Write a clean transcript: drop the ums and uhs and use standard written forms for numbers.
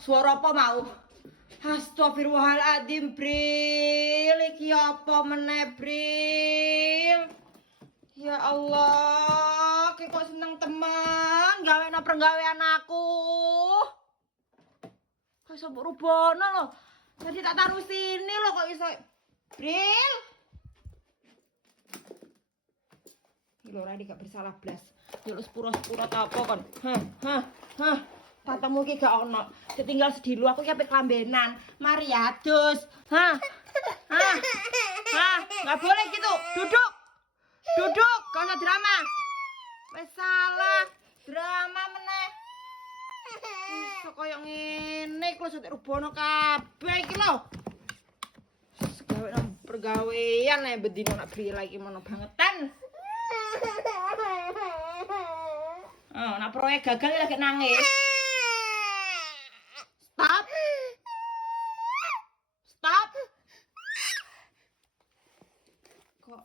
Suara apa mau? Astagfirullahaladzim, Bril. Iki apa meneh, Bril? Ya Allah, ki kok seneng temen gawe pergawean aku. Kok iso mbok rubono lho. Tadi tak taruh sini lho kok iso. Bril. Iki lho Rani gak bersalah blas. Yo sepuro-sepuro ta apa kon. Hah. Tatamu ki gak ono. Ditinggal sedilu aku ki apik klambenan. Mari adus. Hah. Gak boleh gitu. Duduk, gak usah drama. Wes salah. Drama meneh. Iso koyo ngene iki lho sotek rubono kabeh iki lho. Gawe nang pergawean ae bedino nak Bril iki mono bangetan. Oh, nak proyek gagal lagi nangis. Stop. Kok